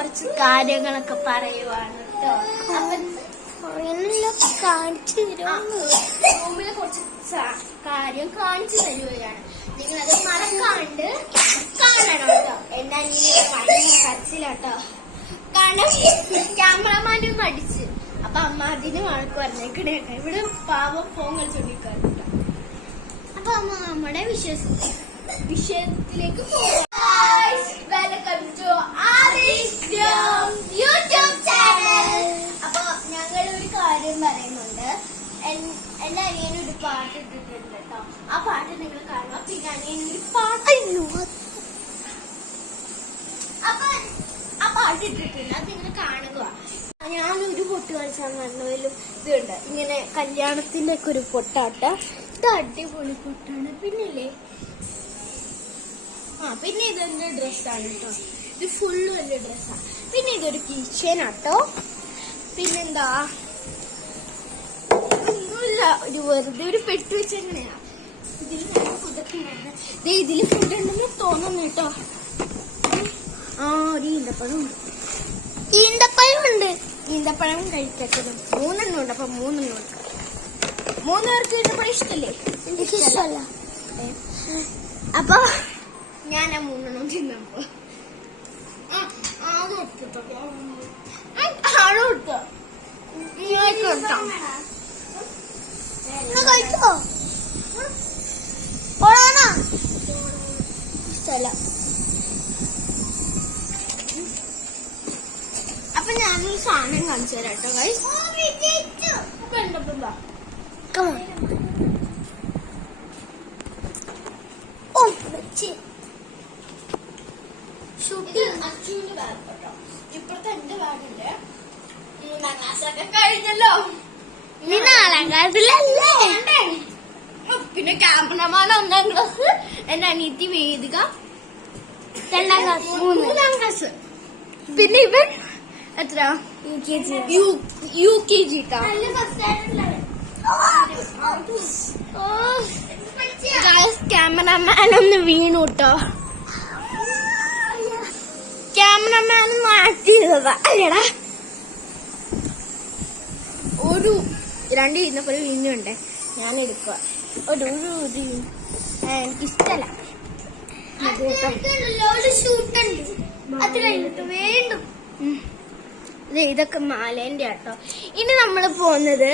കുറച്ച് കാര്യങ്ങളൊക്കെ പറയുവാണ് കേട്ടോ. കാണിച്ചു റൂമിലെ കുറച്ച് കാര്യം കാണിച്ചു തരുകയാണ്. നിങ്ങളത് മറക്കാണ്ട് കാണണം കേട്ടോ. എന്നാ നീ ഭയങ്കര കരച്ചിലാട്ടോ. കാരണം ക്യാമറമാനും അടിച്ച്. അപ്പൊ അമ്മ അതിന് വഴക്ക് പറഞ്ഞേക്കണേ. ഇവിടെ പാവം ഫോൺ കളിച്ചോണ്ടിരിക്കാറുണ്ട്. അപ്പൊ അമ്മ നമ്മുടെ വിഷയത്തിലേക്ക് പോകാം. Welcome to YouTube channel. അപ്പൊ ഞങ്ങൾ ഒരു കാര്യം പറയുന്നുണ്ട്. എന്റെ അനിയനൊരു പാട്ട് ഇട്ടിട്ടുണ്ട് കേട്ടോ. ആ പാട്ട് നിങ്ങൾ കാണുക. പിന്നെ അനിയനൊരു പാട്ട് അപ്പൊ ആ പാട്ട് ഇട്ടിട്ടുണ്ട്. അത് നിങ്ങൾ കാണുക. ഞാനൊരു പൊട്ട് കളിച്ചാൽ നല്ലൊരു ഇതുണ്ട്. ഇങ്ങനെ കല്യാണത്തിന്റെ ഒക്കെ ഒരു പൊട്ടാട്ട. ഇത് അടിപൊളി പൊട്ടാണ്. പിന്നില്ലേ പിന്നെ ഇതെന്റെ ഡ്രസ്സാണ് കേട്ടോ. ഇത് ഫുള്ള് വലിയ ഡ്രസ്സാണ്. പിന്നെ ഇതൊരു കിച്ചനാട്ടോ. പിന്നെന്താ ഒന്നുമില്ല, ഒരു വെറുതെ ഒരു പെട്ടി വെച്ച് തന്നെയാ. ഇതിൽ ഫുഡൊക്കെ ഇതില് ഫുഡ് ഉണ്ടെന്ന് തോന്നുന്നു കേട്ടോ. ഒരു ഈന്തപ്പഴം കഴിക്കട്ടെ. 3 ഉണ്ട്. അപ്പൊ 3 കൊടുക്കാം. 3 പേർക്ക് ഈന്തപ്പഴം ഇഷ്ടല്ലേ? എനിക്കിഷ്ടല്ല. അപ്പൊ ഞാൻ ആ 3 തിന്നപ്പോ കഴിച്ചോ? ഇഷ്ടല്ല. അപ്പൊ ഞാനൊരു സാധനം കാണിച്ചു തരാം കേട്ടോ ഗൈസ്. അപ്പൊ എന്തപ്പോ അച്ഛൻ്റെ ബാഗ് കേട്ടോ. ഇപ്പഴത്തെ എന്റെ ബാഗില്ലേ 3ാം ക്ലാസ്സൊക്കെ കഴിഞ്ഞല്ലോ. 4ാം ക്ലാസ്സിലല്ലേ? പിന്നെ ക്യാമറമാൻ 1ാം ക്ലാസ്, എന്റെ അനിയത്തി വേദിക 2ാം ക്ലാസ്, 3ാം ക്ലാസ്. പിന്നെ ഇവൻ എത്ര? UKG. ക്യാമറമാൻ ഒന്ന് വീണു കേട്ടോ. ക്യാമറമാൻ മാറ്റിയതാ അല്ലേടാ. ഒരു 2 ഇന്നപ്പോ വീണ്ടുണ്ട്. ഞാൻ എടുക്കുക. എനിക്കിഷ്ടല്ല. ഇതൊക്കെ മാലേന്റെ ആട്ടോ. ഇനി നമ്മള് പോകുന്നത്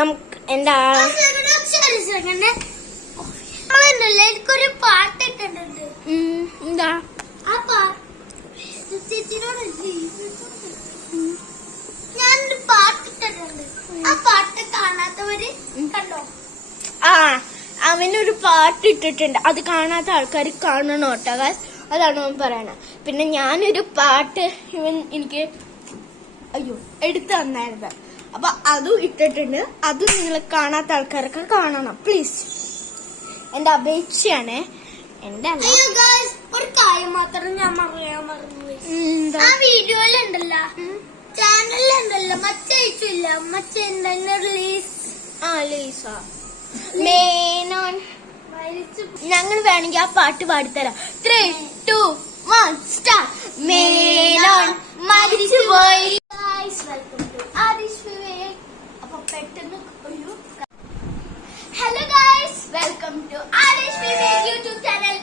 നമുക്ക് എന്റെ എനിക്കൊരു പാട്ട് ഇട്ടിട്ടുണ്ട്. എന്താ ആ പാട്ട്? ഞാനൊരു പാട്ട് ഇട്ടിട്ടുണ്ട്. ആ പാട്ട് കാണാത്തവര് കണ്ടോ? അവനൊരു പാട്ട് ഇട്ടിട്ടുണ്ട്. അത് കാണാത്ത ആൾക്കാർ കാണണം കേട്ടോ ഗൈസ്. അതാണ് അവൻ പറയണത്. പിന്നെ ഞാനൊരു പാട്ട് എനിക്ക് എടുത്തു തന്നായിരുന്നു. അപ്പൊ അതും ഇട്ടിട്ടുണ്ട്. അതും നിങ്ങൾ കാണാത്ത ആൾക്കാരൊക്കെ കാണണം പ്ലീസ്. എന്റെ അപേക്ഷയാണ്. എന്റെ ഒരു കാര്യം മാത്രം ഞാൻ പറയാൻ മറന്നുപോയി. ആ വീഡിയോയിലുണ്ടല്ലോ, ചാനലിലുണ്ടല്ലോ, മച്ചയിച്ചില്ല. ലീസ മേനോൻ. ഞങ്ങൾ വേണമെങ്കിൽ ആ പാട്ട് പാടിത്തരാം. 3, 2, 1 സ്റ്റാർട്ട്. മേനോൻ മരിച്ചുപോയി. അപ്പൊ പെട്ടെന്ന് hello guys, welcome to Arish Vivek YouTube channel.